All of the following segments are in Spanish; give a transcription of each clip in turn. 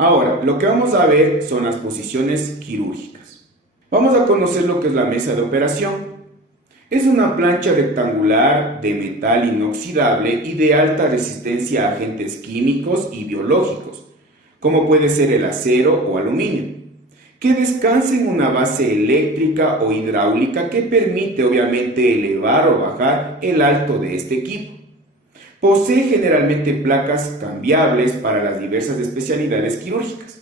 Ahora, lo que vamos a ver son las posiciones quirúrgicas. Vamos a conocer lo que es la mesa de operación. Es una plancha rectangular de metal inoxidable y de alta resistencia a agentes químicos y biológicos, como puede ser el acero o aluminio, que descansa en una base eléctrica o hidráulica que permite obviamente elevar o bajar el alto de este equipo. Posee generalmente placas cambiables para las diversas especialidades quirúrgicas.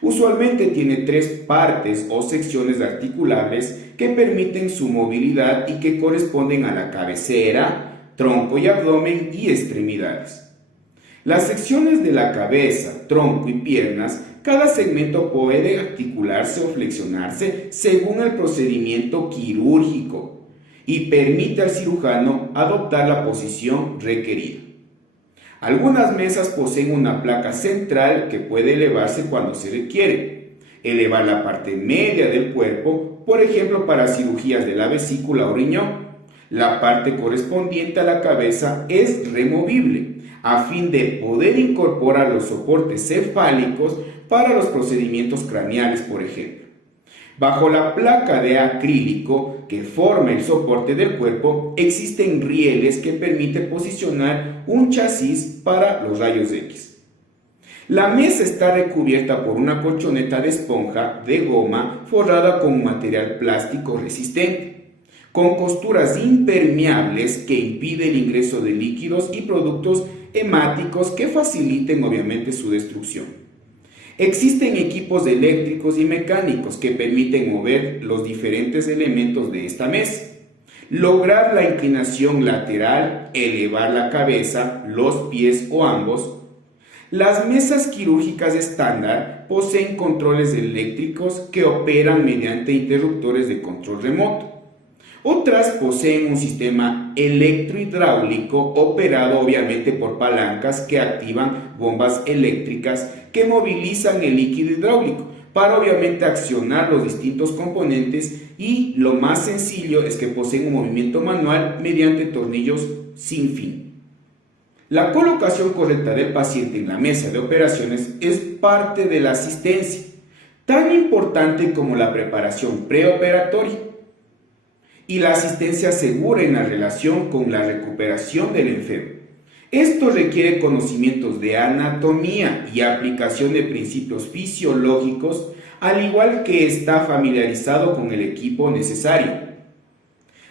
Usualmente tiene 3 partes o secciones articulables que permiten su movilidad y que corresponden a la cabecera, tronco y abdomen y extremidades. Las secciones de la cabeza, tronco y piernas, cada segmento puede articularse o flexionarse según el procedimiento quirúrgico y permite al cirujano adoptar la posición requerida. Algunas mesas poseen una placa central que puede elevarse cuando se requiere. Elevar la parte media del cuerpo, por ejemplo para cirugías de la vesícula o riñón. La parte correspondiente a la cabeza es removible, a fin de poder incorporar los soportes cefálicos para los procedimientos craneales, por ejemplo. Bajo la placa de acrílico que forma el soporte del cuerpo, existen rieles que permiten posicionar un chasis para los rayos X. La mesa está recubierta por una colchoneta de esponja de goma forrada con un material plástico resistente, con costuras impermeables que impiden el ingreso de líquidos y productos hemáticos que faciliten obviamente su destrucción. Existen equipos eléctricos y mecánicos que permiten mover los diferentes elementos de esta mesa, lograr la inclinación lateral, elevar la cabeza, los pies o ambos. Las mesas quirúrgicas estándar poseen controles eléctricos que operan mediante interruptores de control remoto. Otras poseen un sistema electrohidráulico operado obviamente por palancas que activan bombas eléctricas que movilizan el líquido hidráulico para obviamente accionar los distintos componentes, y lo más sencillo es que poseen un movimiento manual mediante tornillos sin fin. La colocación correcta del paciente en la mesa de operaciones es parte de la asistencia, tan importante como la preparación preoperatoria y la asistencia segura en la relación con la recuperación del enfermo. Esto requiere conocimientos de anatomía y aplicación de principios fisiológicos, al igual que está familiarizado con el equipo necesario.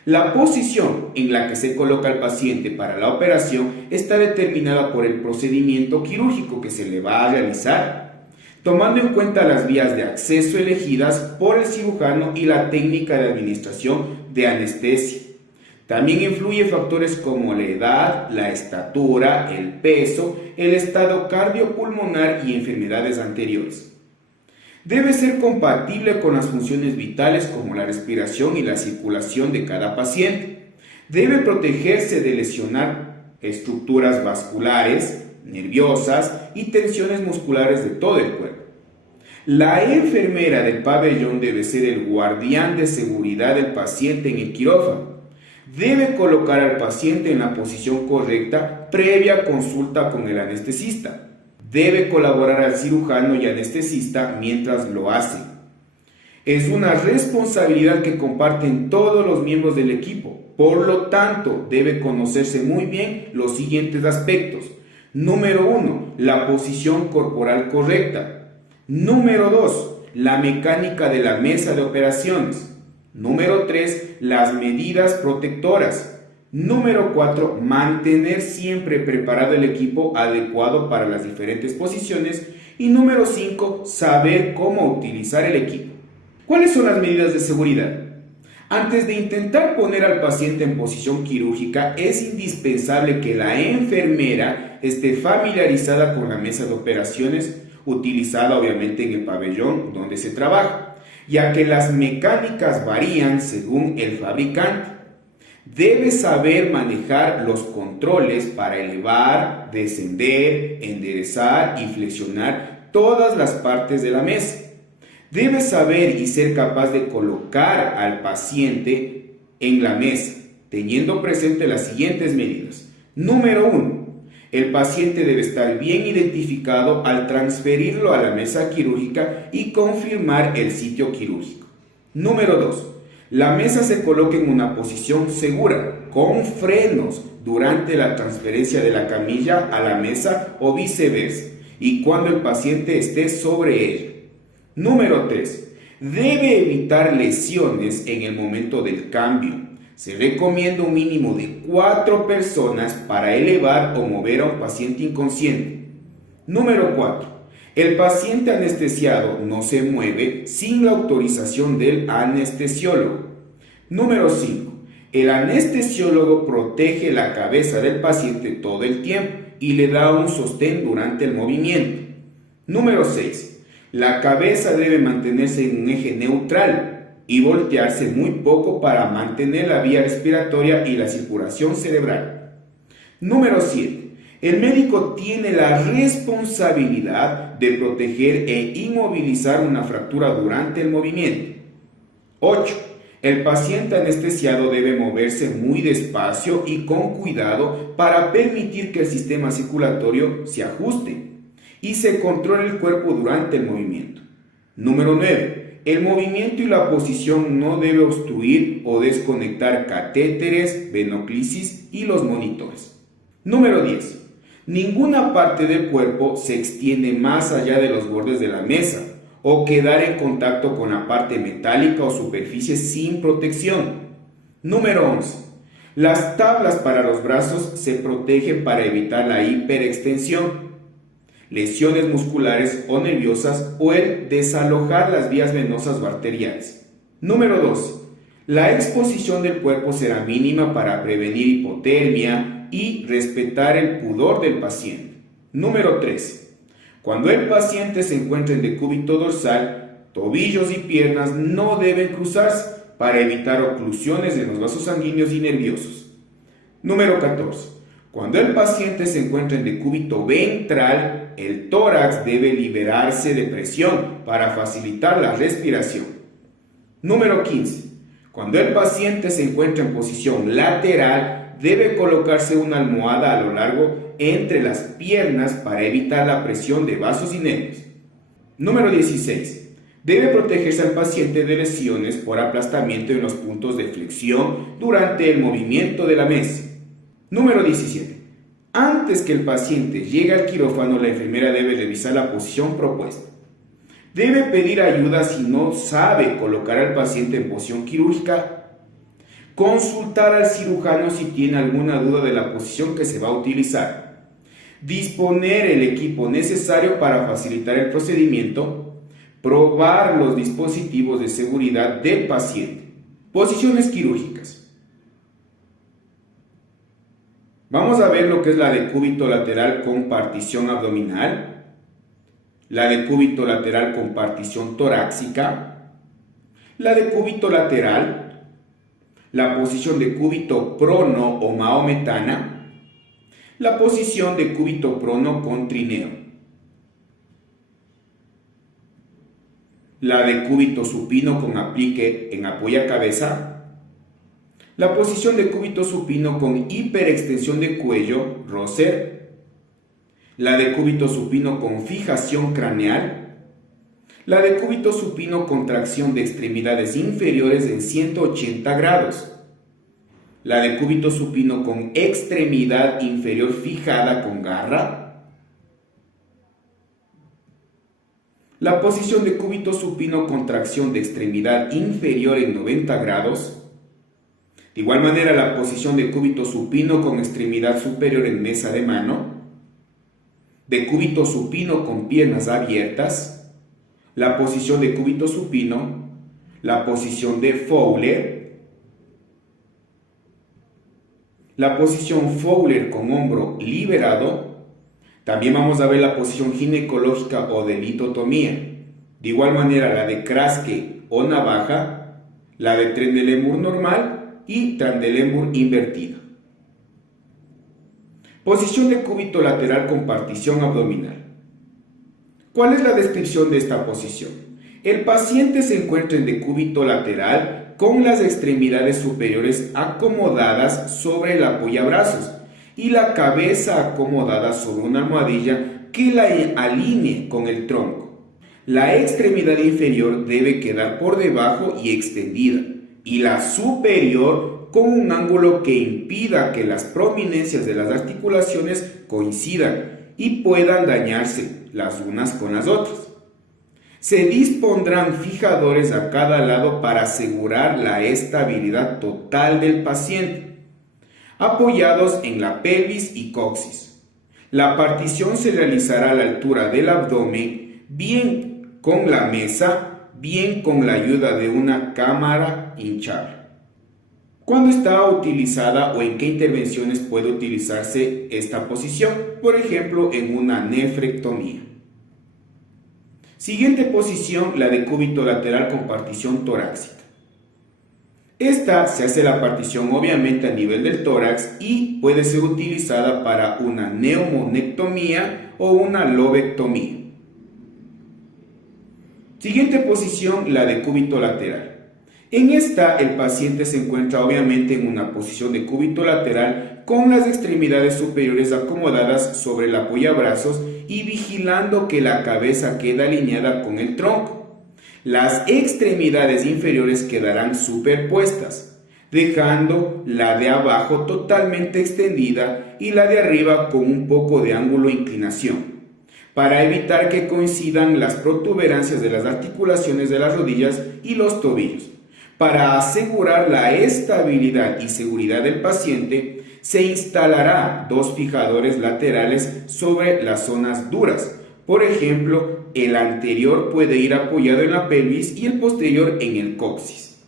La posición en la que se coloca al paciente para la operación está determinada por el procedimiento quirúrgico que se le va a realizar, tomando en cuenta las vías de acceso elegidas por el cirujano y la técnica de administración de anestesia. También influyen factores como la edad, la estatura, el peso, el estado cardiopulmonar y enfermedades anteriores. Debe ser compatible con las funciones vitales como la respiración y la circulación de cada paciente. Debe protegerse de lesionar estructuras vasculares, nerviosas y tensiones musculares de todo el cuerpo. La enfermera del pabellón debe ser el guardián de seguridad del paciente en el quirófano. Debe colocar al paciente en la posición correcta previa consulta con el anestesista. Debe colaborar al cirujano y anestesista mientras lo hace. Es una responsabilidad que comparten todos los miembros del equipo. Por lo tanto, debe conocerse muy bien los siguientes aspectos. Número 1. La posición corporal correcta. Número 2. La mecánica de la mesa de operaciones. Número 3. Las medidas protectoras. Número 4. Mantener siempre preparado el equipo adecuado para las diferentes posiciones. Y número 5. Saber cómo utilizar el equipo. ¿Cuáles son las medidas de seguridad? Antes de intentar poner al paciente en posición quirúrgica, es indispensable que la enfermera esté familiarizada con la mesa de operaciones, utilizada obviamente en el pabellón donde se trabaja, ya que las mecánicas varían según el fabricante. Debe saber manejar los controles para elevar, descender, enderezar y flexionar todas las partes de la mesa. Debe saber y ser capaz de colocar al paciente en la mesa, teniendo presente las siguientes medidas. Número 1. El paciente debe estar bien identificado al transferirlo a la mesa quirúrgica y confirmar el sitio quirúrgico. Número 2. La mesa se coloca en una posición segura, con frenos, durante la transferencia de la camilla a la mesa o viceversa, y cuando el paciente esté sobre ella. Número 3. Debe evitar lesiones en el momento del cambio. Se recomienda un mínimo de 4 personas para elevar o mover a un paciente inconsciente. Número 4. El paciente anestesiado no se mueve sin la autorización del anestesiólogo. Número 5. El anestesiólogo protege la cabeza del paciente todo el tiempo y le da un sostén durante el movimiento. Número 6. La cabeza debe mantenerse en un eje neutral y voltearse muy poco para mantener la vía respiratoria y la circulación cerebral. Número 7. El médico tiene la responsabilidad de proteger e inmovilizar una fractura durante el movimiento. 8. El paciente anestesiado debe moverse muy despacio y con cuidado para permitir que el sistema circulatorio se ajuste y se controle el cuerpo durante el movimiento. Número 9. El movimiento y la posición no debe obstruir o desconectar catéteres, venoclisis y los monitores. Número 10. Ninguna parte del cuerpo se extiende más allá de los bordes de la mesa o quedar en contacto con la parte metálica o superficie sin protección. Número 11. Las tablas para los brazos se protegen para evitar la hiperextensión, lesiones musculares o nerviosas o el desalojar las vías venosas o arteriales. Número 12. La exposición del cuerpo será mínima para prevenir hipotermia y respetar el pudor del paciente. Número 13. Cuando el paciente se encuentra en decúbito dorsal, tobillos y piernas no deben cruzarse para evitar oclusiones en los vasos sanguíneos y nerviosos. Número 14. Cuando el paciente se encuentra en decúbito ventral, el tórax debe liberarse de presión para facilitar la respiración. Número 15. Cuando el paciente se encuentra en posición lateral, debe colocarse una almohada a lo largo entre las piernas para evitar la presión de vasos y nervios. Número 16. Debe protegerse al paciente de lesiones por aplastamiento en los puntos de flexión durante el movimiento de la mesa. Número 17. Antes que el paciente llegue al quirófano, la enfermera debe revisar la posición propuesta. Debe pedir ayuda si no sabe colocar al paciente en posición quirúrgica. Consultar al cirujano si tiene alguna duda de la posición que se va a utilizar. Disponer el equipo necesario para facilitar el procedimiento. Probar los dispositivos de seguridad del paciente. Posiciones quirúrgicas. Vamos a ver lo que es la decúbito lateral con partición abdominal, la decúbito lateral con partición torácica, la decúbito lateral, la posición de cúbito prono o mahometana, la posición de cúbito prono con trineo, la de cúbito supino con aplique en apoyacabeza, la posición de cúbito supino con hiperextensión de cuello, Rosser, la de cúbito supino con fijación craneal, la de cúbito supino con tracción de extremidades inferiores en 180 grados, la de cúbito supino con extremidad inferior fijada con garra, la posición de cúbito supino con tracción de extremidad inferior en 90 grados, de igual manera la posición de cúbito supino con extremidad superior en mesa de mano, de cúbito supino con piernas abiertas, la posición de cúbito supino, la posición de Fowler, la posición Fowler con hombro liberado. También vamos a ver la posición ginecológica o de litotomía. De igual manera la de Kraske o navaja, la de Trendelenburg normal y Trendelenburg invertido. Posición de cúbito lateral con partición abdominal. ¿Cuál es la descripción de esta posición? El paciente se encuentra en decúbito lateral con las extremidades superiores acomodadas sobre el apoyabrazos y la cabeza acomodada sobre una almohadilla que la alinee con el tronco. La extremidad inferior debe quedar por debajo y extendida, y la superior con un ángulo que impida que las prominencias de las articulaciones coincidan y puedan dañarse las unas con las otras. Se dispondrán fijadores a cada lado para asegurar la estabilidad total del paciente, apoyados en la pelvis y coxis. La partición se realizará a la altura del abdomen, bien con la mesa, bien con la ayuda de una cámara hinchable. ¿Cuándo está utilizada o en qué intervenciones puede utilizarse esta posición? Por ejemplo, en una nefrectomía. Siguiente posición, la de cúbito lateral con partición torácica. Esta se hace la partición obviamente a nivel del tórax y puede ser utilizada para una neumonectomía o una lobectomía. Siguiente posición, la de cúbito lateral. En esta, el paciente se encuentra obviamente en una posición de cúbito lateral con las extremidades superiores acomodadas sobre el apoyabrazos y vigilando que la cabeza quede alineada con el tronco. Las extremidades inferiores quedarán superpuestas, dejando la de abajo totalmente extendida y la de arriba con un poco de ángulo de inclinación, para evitar que coincidan las protuberancias de las articulaciones de las rodillas y los tobillos. Para asegurar la estabilidad y seguridad del paciente, se instalará dos fijadores laterales sobre las zonas duras. Por ejemplo, el anterior puede ir apoyado en la pelvis y el posterior en el coxis.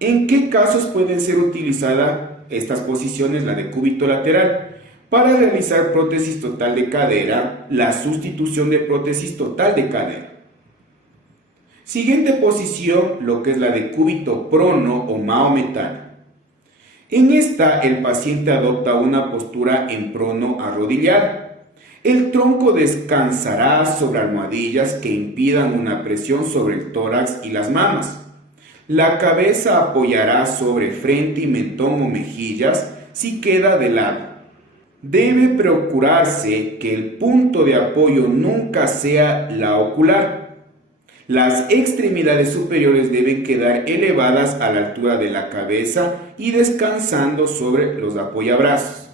¿En qué casos pueden ser utilizadas estas posiciones, la de cúbito lateral? Para realizar prótesis total de cadera, la sustitución de prótesis total de cadera. Siguiente posición, lo que es la de cúbito prono o maometano. En esta, el paciente adopta una postura en prono arrodillado. El tronco descansará sobre almohadillas que impidan una presión sobre el tórax y las mamas. La cabeza apoyará sobre frente y mentón o mejillas si queda de lado. Debe procurarse que el punto de apoyo nunca sea la ocular. Las extremidades superiores deben quedar elevadas a la altura de la cabeza y descansando sobre los apoyabrazos.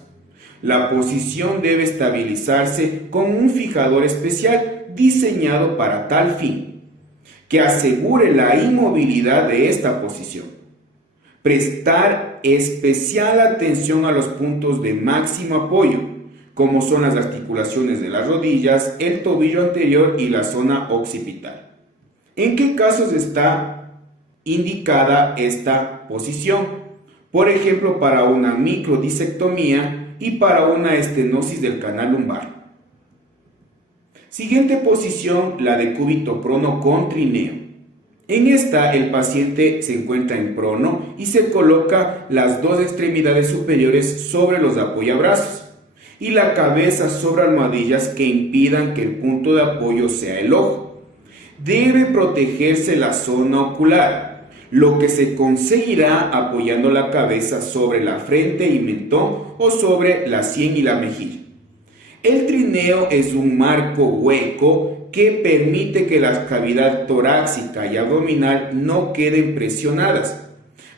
La posición debe estabilizarse con un fijador especial diseñado para tal fin, que asegure la inmovilidad de esta posición. Prestar especial atención a los puntos de máximo apoyo, como son las articulaciones de las rodillas, el tobillo anterior y la zona occipital. ¿En qué casos está indicada esta posición? Por ejemplo, para una microdisectomía y para una estenosis del canal lumbar. Siguiente posición, la de cúbito prono con trineo. En esta, el paciente se encuentra en prono y se coloca las dos extremidades superiores sobre los apoyabrazos y la cabeza sobre almohadillas que impidan que el punto de apoyo sea el ojo. Debe protegerse la zona ocular, lo que se conseguirá apoyando la cabeza sobre la frente y mentón o sobre la sien y la mejilla. El trineo es un marco hueco que permite que la cavidad torácica y abdominal no queden presionadas,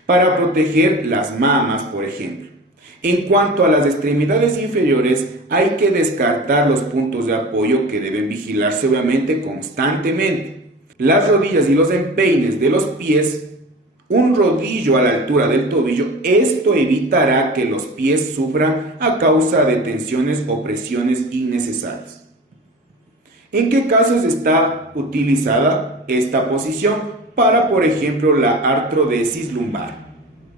para proteger las mamas, por ejemplo. En cuanto a las extremidades inferiores, hay que descartar los puntos de apoyo que deben vigilarse obviamente constantemente. Las rodillas y los empeines de los pies, un rodillo a la altura del tobillo, esto evitará que los pies sufran a causa de tensiones o presiones innecesarias. ¿En qué casos está utilizada esta posición? Para, por ejemplo, la artrodesis lumbar.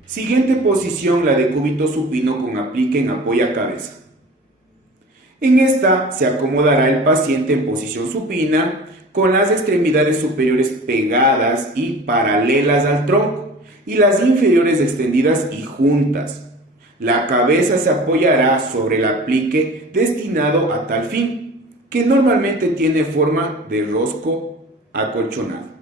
Siguiente posición, la de cúbito supino con aplique en apoyacabeza. En esta se acomodará el paciente en posición supina con las extremidades superiores pegadas y paralelas al tronco y las inferiores extendidas y juntas. La cabeza se apoyará sobre el aplique destinado a tal fin, que normalmente tiene forma de rosco acolchonado.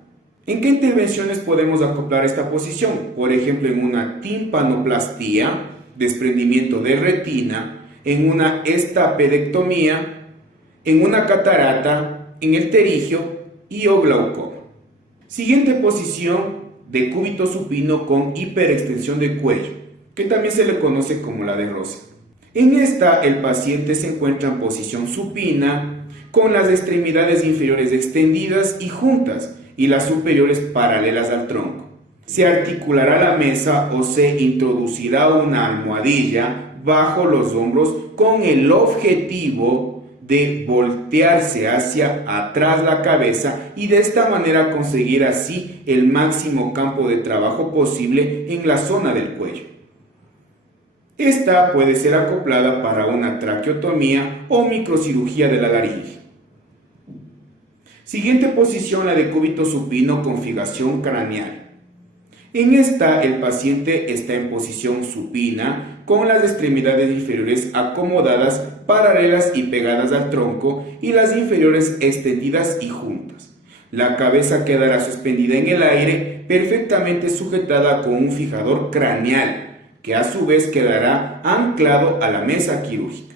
¿En qué intervenciones podemos acoplar esta posición? Por ejemplo, en una timpanoplastía, desprendimiento de retina, en una estapedectomía, en una catarata, en el pterigio y o glaucoma. Siguiente posición de cúbito supino con hiperextensión de cuello, que también se le conoce como la de Russell. En esta, el paciente se encuentra en posición supina, con las extremidades inferiores extendidas y juntas, y las superiores paralelas al tronco. Se articulará la mesa o se introducirá una almohadilla bajo los hombros con el objetivo de voltearse hacia atrás la cabeza y de esta manera conseguir así el máximo campo de trabajo posible en la zona del cuello. Esta puede ser acoplada para una traqueotomía o microcirugía de la laringe. Siguiente posición, la de cúbito supino con fijación craneal. En esta, el paciente está en posición supina, con las extremidades inferiores acomodadas, paralelas y pegadas al tronco, y las inferiores extendidas y juntas. La cabeza quedará suspendida en el aire, perfectamente sujetada con un fijador craneal, que a su vez quedará anclado a la mesa quirúrgica.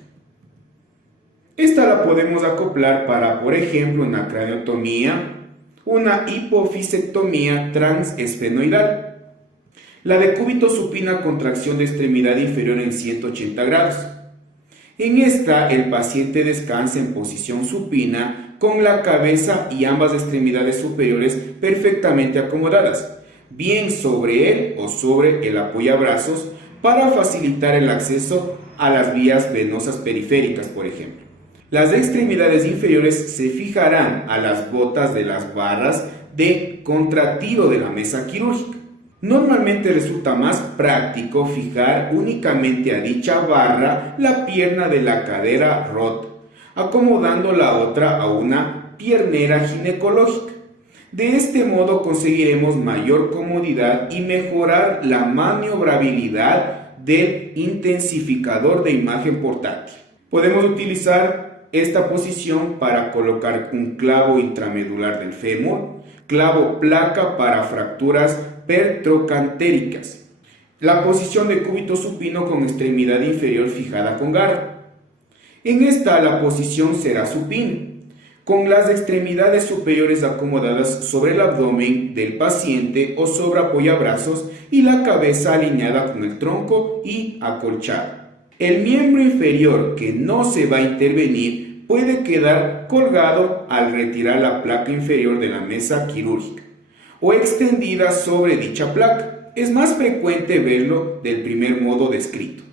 Esta la podemos acoplar para, por ejemplo, una craneotomía, una hipofisectomía transesfenoidal. La de cúbito supina con tracción de extremidad inferior en 180 grados. En esta, el paciente descansa en posición supina con la cabeza y ambas extremidades superiores perfectamente acomodadas, bien sobre él o sobre el apoyabrazos, para facilitar el acceso a las vías venosas periféricas, por ejemplo. Las extremidades inferiores se fijarán a las botas de las barras de contratiro de la mesa quirúrgica. Normalmente resulta más práctico fijar únicamente a dicha barra la pierna de la cadera rota, acomodando la otra a una piernera ginecológica. De este modo conseguiremos mayor comodidad y mejorar la maniobrabilidad del intensificador de imagen portátil. Podemos utilizar esta posición para colocar un clavo intramedular del fémur, clavo placa para fracturas pertrocantéricas. La posición de cúbito supino con extremidad inferior fijada con garra. En esta la posición será supina, con las extremidades superiores acomodadas sobre el abdomen del paciente o sobre apoyabrazos y la cabeza alineada con el tronco y acolchada. El miembro inferior que no se va a intervenir puede quedar colgado al retirar la placa inferior de la mesa quirúrgica o extendida sobre dicha placa. Es más frecuente verlo del primer modo descrito.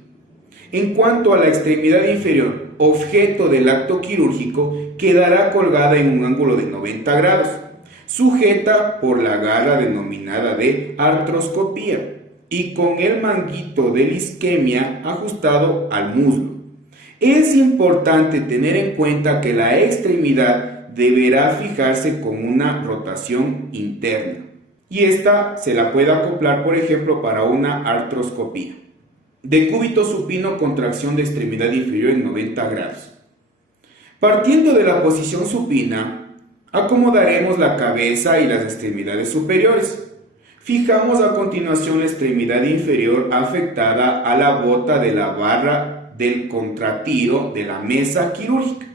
En cuanto a la extremidad inferior, objeto del acto quirúrgico, quedará colgada en un ángulo de 90 grados, sujeta por la garra denominada de artroscopía y con el manguito de la isquemia ajustado al muslo. Es importante tener en cuenta que la extremidad deberá fijarse con una rotación interna y esta se la puede acoplar, por ejemplo, para una artroscopía. De cúbito supino con tracción de extremidad inferior en 90 grados. Partiendo de la posición supina, acomodaremos la cabeza y las extremidades superiores. Fijamos a continuación la extremidad inferior afectada a la bota de la barra del contratiro de la mesa quirúrgica.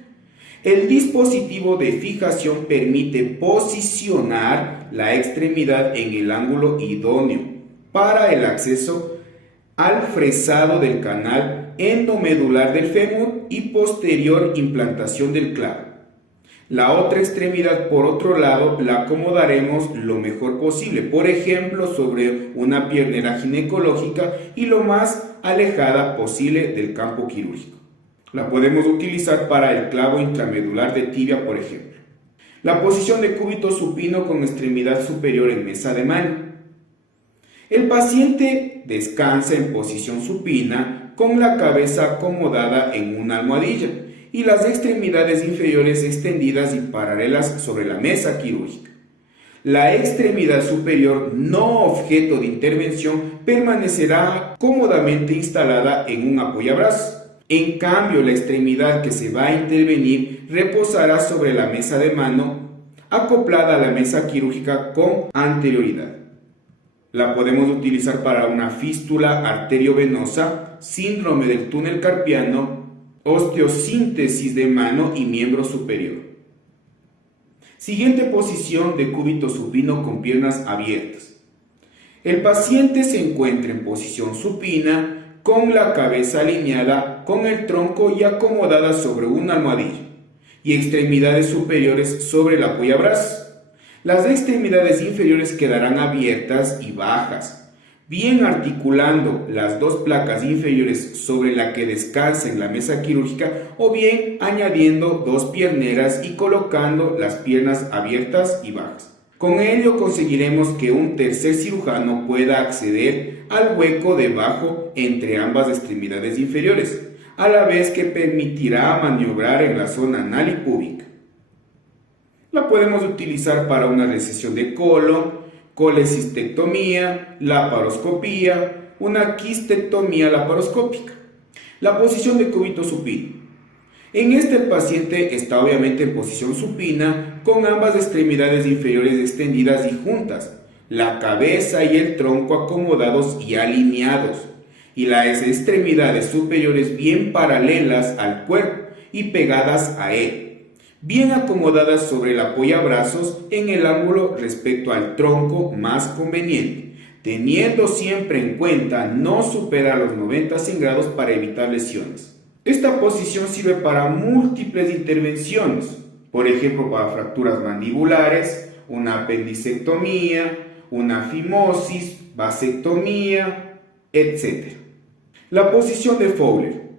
El dispositivo de fijación permite posicionar la extremidad en el ángulo idóneo para el acceso al fresado del canal endomedular del fémur y posterior implantación del clavo. La otra extremidad, por otro lado, la acomodaremos lo mejor posible, por ejemplo, sobre una piernera ginecológica y lo más alejada posible del campo quirúrgico. La podemos utilizar para el clavo intramedular de tibia, por ejemplo. La posición de cúbito supino con extremidad superior en mesa de mano. El paciente descansa en posición supina con la cabeza acomodada en una almohadilla y las extremidades inferiores extendidas y paralelas sobre la mesa quirúrgica. La extremidad superior, no objeto de intervención, permanecerá cómodamente instalada en un apoyabrazos. En cambio, la extremidad que se va a intervenir reposará sobre la mesa de mano, acoplada a la mesa quirúrgica con anterioridad. La podemos utilizar para una fístula arteriovenosa síndrome del túnel carpiano, osteosíntesis de mano y miembro superior. Siguiente posición de cúbito supino con piernas abiertas. El paciente se encuentra en posición supina con la cabeza alineada con el tronco y acomodada sobre una almohadilla y extremidades superiores sobre el apoyabrazos. Las extremidades inferiores quedarán abiertas y bajas, bien articulando las dos placas inferiores sobre la que descansa en la mesa quirúrgica o bien añadiendo dos pierneras y colocando las piernas abiertas y bajas. Con ello conseguiremos que un tercer cirujano pueda acceder al hueco debajo entre ambas extremidades inferiores, a la vez que permitirá maniobrar en la zona anal y púbica. La podemos utilizar para una recesión de colon, colecistectomía, laparoscopía, una quistectomía laparoscópica. La posición de cúbito supino. En este el paciente está obviamente en posición supina con ambas extremidades inferiores extendidas y juntas, la cabeza y el tronco acomodados y alineados, y las extremidades superiores bien paralelas al cuerpo y pegadas a él, bien acomodadas sobre el apoyabrazos en el ángulo respecto al tronco más conveniente, teniendo siempre en cuenta no superar los 90 grados para evitar lesiones. Esta posición sirve para múltiples intervenciones, por ejemplo para fracturas mandibulares, una apendicectomía, una fimosis, vasectomía, etc. La posición de Fowler.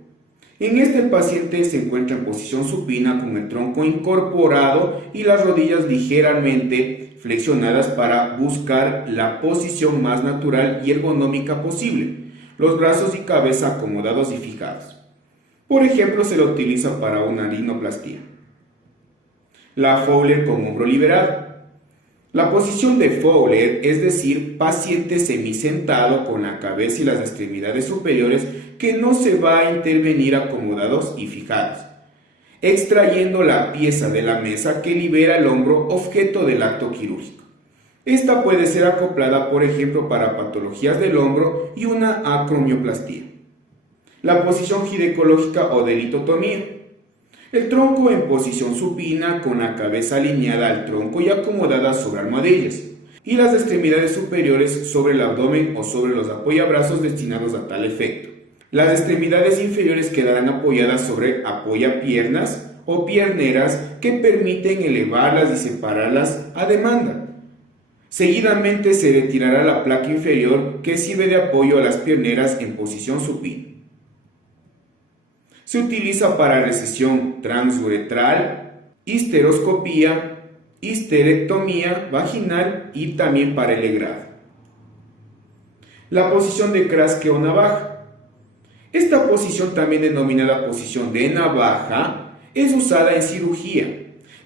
En este el paciente se encuentra en posición supina con el tronco incorporado y las rodillas ligeramente flexionadas para buscar la posición más natural y ergonómica posible, los brazos y cabeza acomodados y fijados. Por ejemplo, se lo utiliza para una rinoplastía. La Fowler con hombro liberado. La posición de Fowler, es decir, paciente semisentado con la cabeza y las extremidades superiores que no se va a intervenir acomodados y fijados, extrayendo la pieza de la mesa que libera el hombro objeto del acto quirúrgico. Esta puede ser acoplada, por ejemplo, para patologías del hombro y una acromioplastía. La posición ginecológica o de litotomía. El tronco en posición supina con la cabeza alineada al tronco y acomodada sobre almohadillas, y las extremidades superiores sobre el abdomen o sobre los apoyabrazos destinados a tal efecto. Las extremidades inferiores quedarán apoyadas sobre apoyapiernas o pierneras que permiten elevarlas y separarlas a demanda. Seguidamente se retirará la placa inferior que sirve de apoyo a las pierneras en posición supina. Se utiliza para recesión transuretral, histeroscopía, histerectomía vaginal y también para el legrado. La posición de Kraske o navaja. Esta posición, también denominada posición de navaja, es usada en cirugía.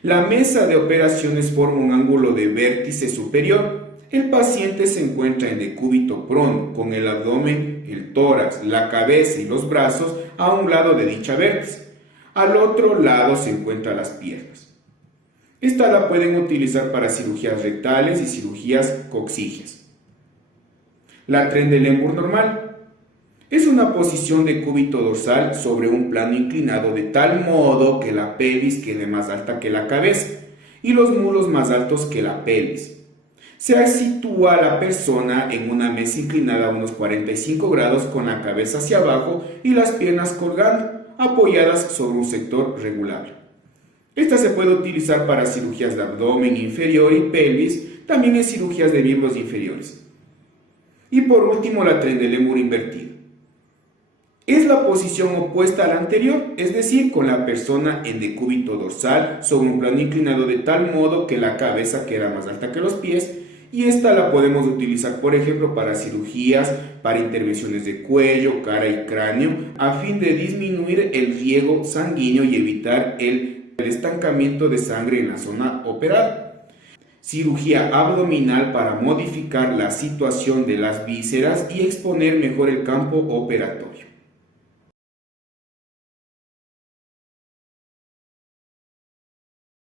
La mesa de operaciones forma un ángulo de vértice superior. El paciente se encuentra en decúbito prono, con el abdomen, el tórax, la cabeza y los brazos a un lado de dicha vértice. Al otro lado se encuentran las piernas. Esta la pueden utilizar para cirugías rectales y cirugías coxígeas. La Trendelenburg normal. Es una posición de cúbito dorsal sobre un plano inclinado de tal modo que la pelvis quede más alta que la cabeza y los muslos más altos que la pelvis. Se sitúa a la persona en una mesa inclinada a unos 45 grados con la cabeza hacia abajo y las piernas colgando, apoyadas sobre un sector regulable. Esta se puede utilizar para cirugías de abdomen inferior y pelvis, también en cirugías de miembros inferiores. Y por último, la Trendelenburg invertida. Es la posición opuesta a la anterior, es decir, con la persona en decúbito dorsal sobre un plano inclinado de tal modo que la cabeza queda más alta que los pies, y esta la podemos utilizar, por ejemplo, para cirugías, para intervenciones de cuello, cara y cráneo, a fin de disminuir el riego sanguíneo y evitar el estancamiento de sangre en la zona operada. Cirugía abdominal para modificar la situación de las vísceras y exponer mejor el campo operatorio.